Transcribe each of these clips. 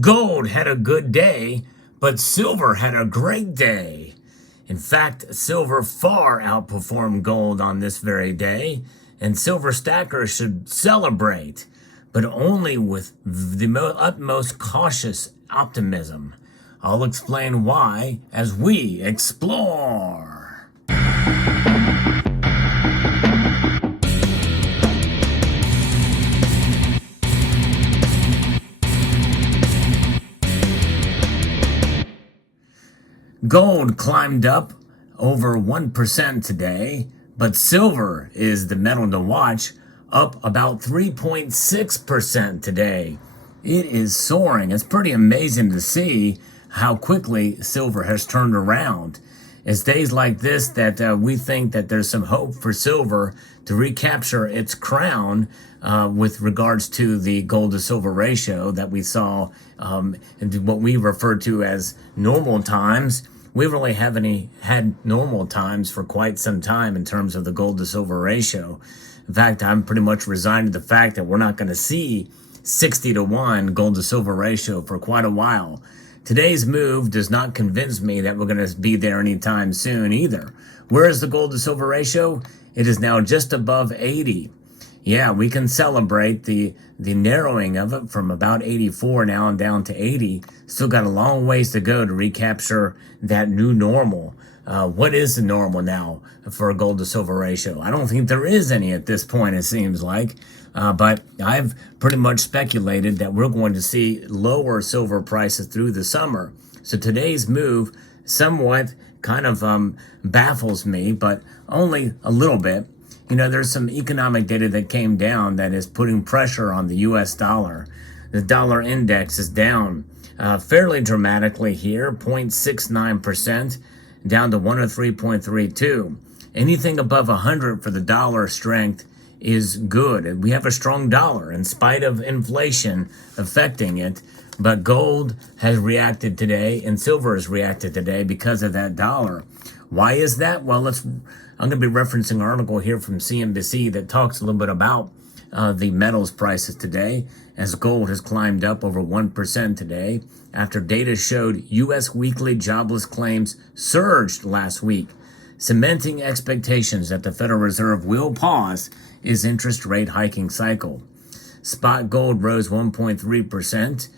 Gold had a good day, but silver had a great day. In fact, silver far outperformed gold on this very day, and silver stackers should celebrate, but only with the utmost cautious optimism. I'll explain why as we explore. Gold climbed up over 1% today, but silver is the metal to watch, up about 3.6% today. It is soaring. It's pretty amazing to see how quickly silver has turned around. It's days like this that we think that there's some hope for silver to recapture its crown with regards to the gold to silver ratio that we saw in what we refer to as normal times. We really haven't had normal times for quite some time in terms of the gold to silver ratio. In fact, I'm pretty much resigned to the fact that we're not going to see 60-to-1 gold to silver ratio for quite a while. Today's move does not convince me that we're going to be there anytime soon either. Where is the gold to silver ratio? It is now just above 80. Yeah, we can celebrate the narrowing of it from about 84 now and down to 80. Still got a long ways to go to recapture that new normal. What is the normal now for a gold to silver ratio? I don't think there is any at this point, it seems like. But I've pretty much speculated that we're going to see lower silver prices through the summer. So today's move somewhat kind of baffles me, but only a little bit. You know, there's some economic data that came down that is putting pressure on the U.S. dollar. The dollar index is down fairly dramatically here, 0.69%, down to 103.32. Anything above 100 for the dollar strength is good. We have a strong dollar in spite of inflation affecting it, but gold has reacted today and silver has reacted today because of that dollar. Why is that? Well, I'm going to be referencing an article here from CNBC that talks a little bit about the metals prices today, as gold has climbed up over 1% today after data showed U.S. weekly jobless claims surged last week, cementing expectations that the Federal Reserve will pause its interest rate hiking cycle. Spot gold rose 1.3%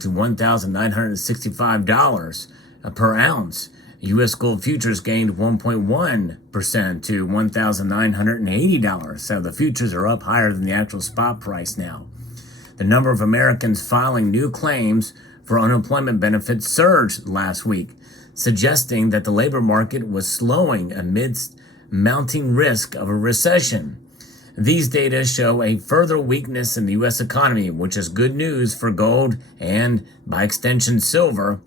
to $1,965 per ounce. U.S. gold futures gained 1.1% to $1,980. So the futures are up higher than the actual spot price now. The number of Americans filing new claims for unemployment benefits surged last week, suggesting that the labor market was slowing amidst mounting risk of a recession. These data show a further weakness in the U.S. economy, which is good news for gold and, by extension, silver,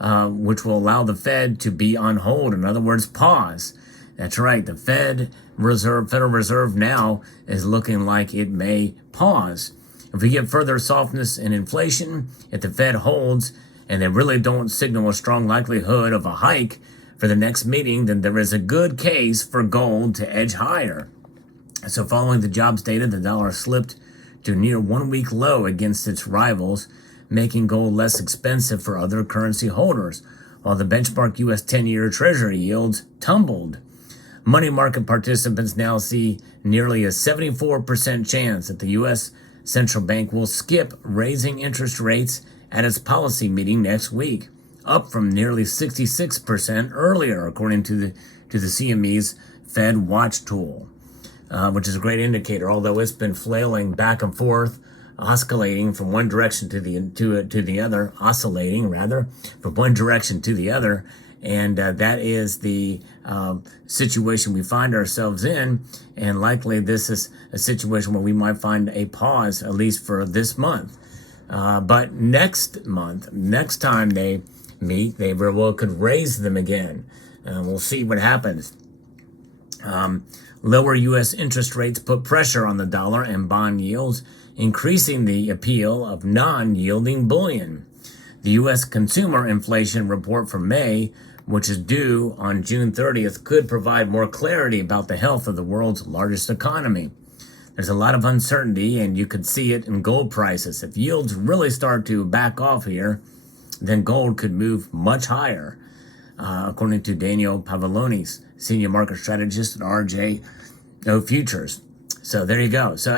which will allow the Fed to be on hold. In other words, pause. That's right. The Federal Reserve now is looking like it may pause. If we get further softness in inflation, if the Fed holds and they really don't signal a strong likelihood of a hike for the next meeting, then there is a good case for gold to edge higher. So following the jobs data, the dollar slipped to near 1 week low against its rivals, making gold less expensive for other currency holders, while the benchmark U.S. 10-year Treasury yields tumbled. Money market participants now see nearly a 74% chance that the U.S. Central Bank will skip raising interest rates at its policy meeting next week, up from nearly 66% earlier, according to the CME's Fed Watch tool, which is a great indicator, although it's been flailing back and forth, oscillating from one direction to the other, from one direction to the other, and that is the situation we find ourselves in, and likely this is a situation where we might find a pause, at least for this month. But next time they meet, they very well could raise them again. We'll see what happens. Lower U.S. interest rates put pressure on the dollar and bond yields, increasing the appeal of non-yielding bullion. The U.S. consumer inflation report for May, which is due on June 30th, could provide more clarity about the health of the world's largest economy. there's a lot of uncertainty, and you could see it in gold prices. If yields really start to back off here, then gold could move much higher, according to Daniel Pavlonis, senior market strategist at RJO Futures. So there you go. So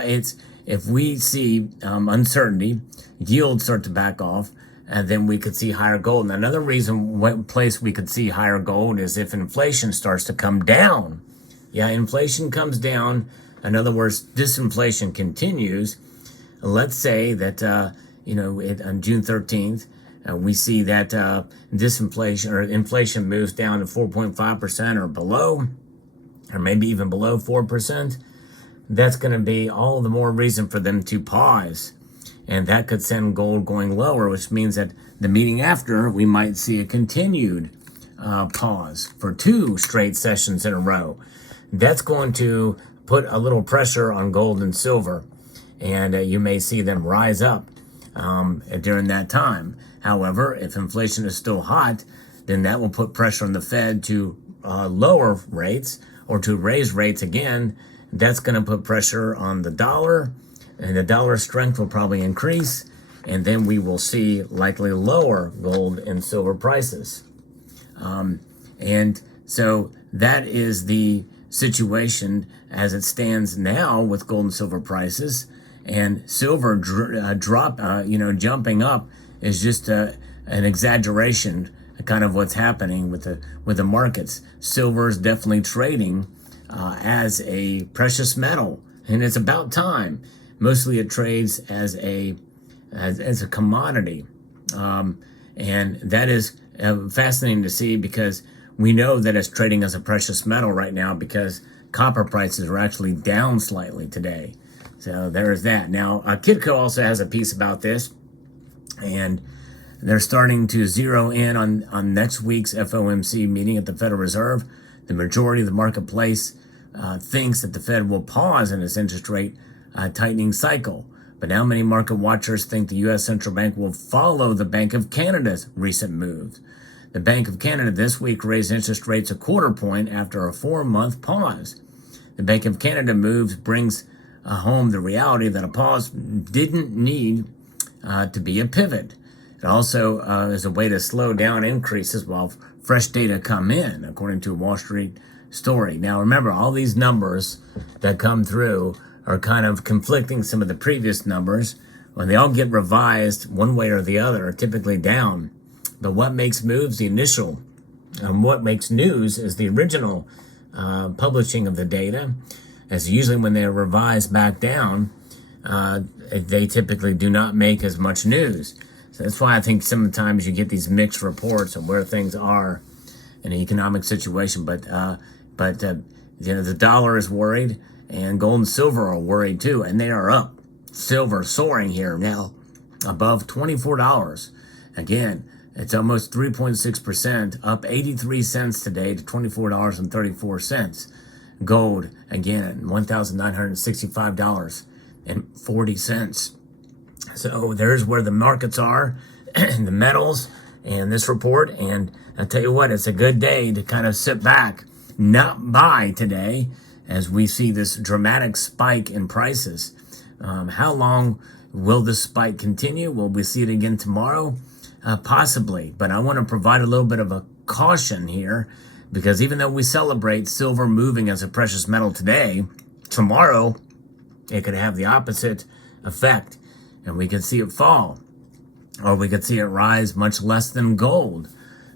if we see uncertainty, yields start to back off, and then we could see higher gold. And another place we could see higher gold is if inflation starts to come down. Yeah, inflation comes down. In other words, disinflation continues. Let's say that, on June 13th, we see that disinflation or inflation moves down to 4.5% or below, or maybe even below 4%. That's going to be all the more reason for them to pause. And that could send gold going lower, which means that the meeting after, we might see a continued pause for 2 straight sessions in a row. That's going to put a little pressure on gold and silver, and you may see them rise up during that time. However, if inflation is still hot, then that will put pressure on the Fed to lower rates or to raise rates again. That's going to put pressure on the dollar, and the dollar strength will probably increase, and then we will see likely lower gold and silver prices. And so that is the situation as it stands now with gold and silver prices. And silver jumping up is just an exaggeration, kind of what's happening with the markets. Silver is definitely trading as a precious metal, and it's about time. Mostly it trades as a commodity, and that is fascinating to see, because we know that it's trading as a precious metal right now because copper prices are actually down slightly today. So there is that. Now, Kitco also has a piece about this, and they're starting to zero in on next week's FOMC meeting at the Federal Reserve. The majority of the marketplace thinks that the Fed will pause in its interest rate tightening cycle. But now many market watchers think the U.S. Central Bank will follow the Bank of Canada's recent moves. The Bank of Canada this week raised interest rates a 1/4 point after a 4-month pause. The Bank of Canada moves brings home the reality that a pause didn't need to be a pivot. It also is a way to slow down increases while fresh data come in, according to a Wall Street story. Now, remember, all these numbers that come through are kind of conflicting some of the previous numbers. When they all get revised one way or the other, typically down. But what makes moves the initial, what makes news is the original publishing of the data. As usually when they are revised back down, they typically do not make as much news. So that's why I think sometimes you get these mixed reports of where things are in an economic situation. But the dollar is worried, and gold and silver are worried too, and they are up. Silver soaring here now above $24. Again, it's almost 3.6%, up 83 cents today to $24.34. Gold, again, $1,965.40. So there's where the markets are, the metals, and this report. And I'll tell you what, it's a good day to kind of sit back, not buy today, as we see this dramatic spike in prices. How long will this spike continue? Will we see it again tomorrow? Possibly, but I want to provide a little bit of a caution here, because even though we celebrate silver moving as a precious metal today, tomorrow it could have the opposite effect, and we could see it fall, or we could see it rise much less than gold.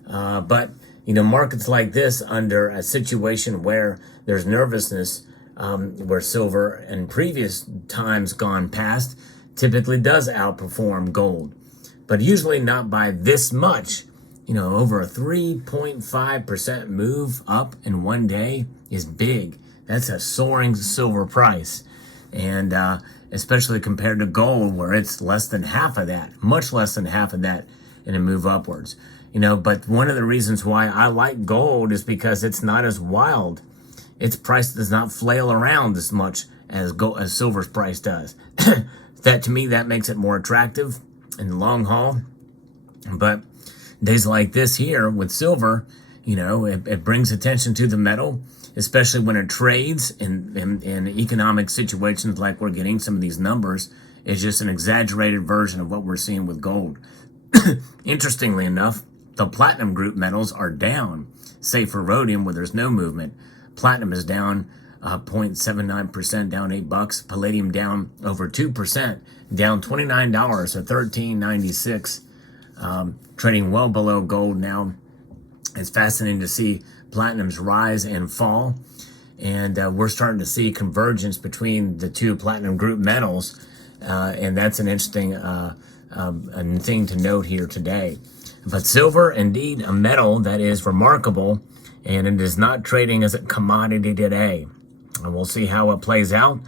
But markets like this, under a situation where there's nervousness, where silver in previous times gone past typically does outperform gold. But usually not by this much. Over a 3.5% move up in one day is big. That's a soaring silver price. And especially compared to gold, where it's less than half of that, much less than half of that in a move upwards. But one of the reasons why I like gold is because it's not as wild. Its price does not flail around as much as silver's price does. To me, that makes it more attractive in the long haul. But days like this here with silver, it brings attention to the metal, especially when it trades in economic situations like we're getting. Some of these numbers is just an exaggerated version of what we're seeing with gold. Interestingly enough, the platinum group metals are down, save for rhodium where there's no movement. Platinum is down 0.79%, down $8. Palladium down over 2%, down $29 or $13.96, trading well below gold now. It's fascinating to see platinum's rise and fall, and we're starting to see convergence between the two platinum group metals, and that's an interesting thing to note here today. But silver, indeed, a metal that is remarkable, and it is not trading as a commodity today. And we'll see how it plays out,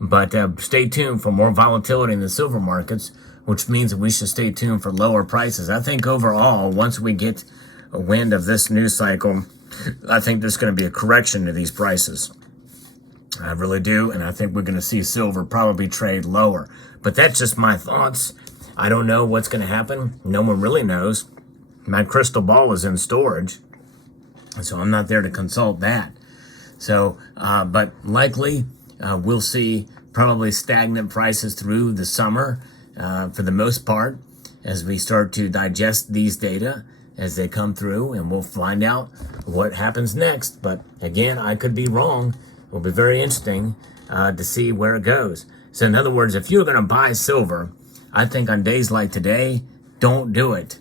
but stay tuned for more volatility in the silver markets, which means that we should stay tuned for lower prices. I think overall, once we get a wind of this news cycle, I think there's going to be a correction to these prices. I really do, and I think we're going to see silver probably trade lower. But that's just my thoughts. I don't know what's going to happen. No one really knows. My crystal ball is in storage, so I'm not there to consult that. So, but likely we'll see probably stagnant prices through the summer for the most part as we start to digest these data as they come through, and we'll find out what happens next. But again, I could be wrong. It will be very interesting to see where it goes. So in other words, if you're going to buy silver, I think on days like today, don't do it.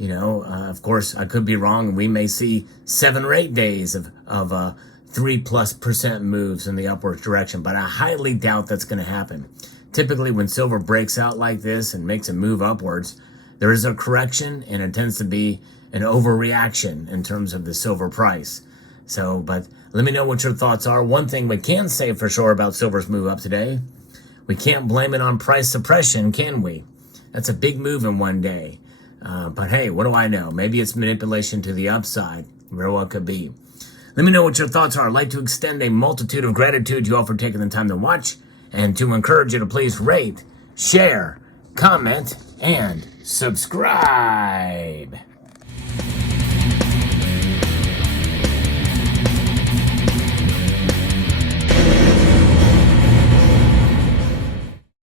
Of course, I could be wrong, and we may see 7 or 8 days of 3+% moves in the upward direction, but I highly doubt that's going to happen. Typically, when silver breaks out like this and makes a move upwards, there is a correction, and it tends to be an overreaction in terms of the silver price. So, but let me know what your thoughts are. One thing we can say for sure about silver's move up today, we can't blame it on price suppression, can we? That's a big move in one day. But hey, what do I know? Maybe it's manipulation to the upside. Very well could be. Let me know what your thoughts are. I'd like to extend a multitude of gratitude to you all for taking the time to watch, and to encourage you to please rate, share, comment, and subscribe.